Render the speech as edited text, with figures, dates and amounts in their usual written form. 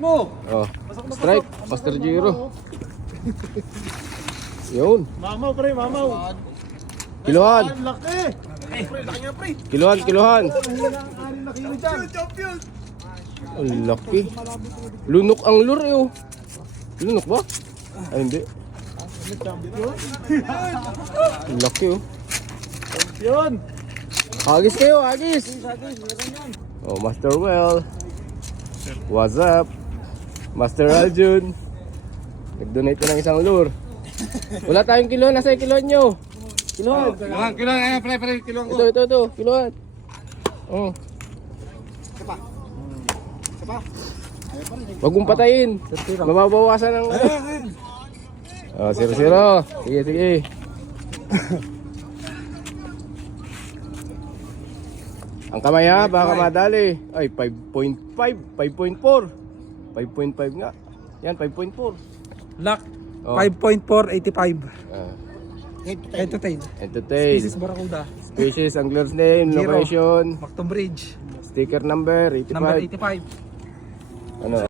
Mo. Oh. Strike, Master Giro. Yun. Mamaw pre, mamaw. Kiluhan. Ang laki. Pre, laki nga pre. Kiluhan, kiluhan. Anin na kilo dyan. Champion. Ang laki. Lunok ang lure eh oh. Lunok ba? Ay hindi. Champion. Ang laki oh. Champion. Agis kayo, agis. Oh, Master Well. What's up? Master Aljun. Nag-donate ka ng isang lure. Wala tayong kiluhan. Nasa yung kiluhan nyo? Kiluhan. Kiluhan. Ayan, pre, kiluhan ko. Ito. Kiluhan. Oh. Wag mong patayin. Mababawasan ng... Oh, 0-0. Sige. Ang kamay ha, baka madali. Ay, 5.5, 5.4. 5.5 nga. Yan, 5.4. Lock. Oh. 5.485. Ah, Entertain. entertain. Species Barracuda. Species, angler's name, Giro. location, Macton Bridge. sticker number, 85. Number 85. Ano?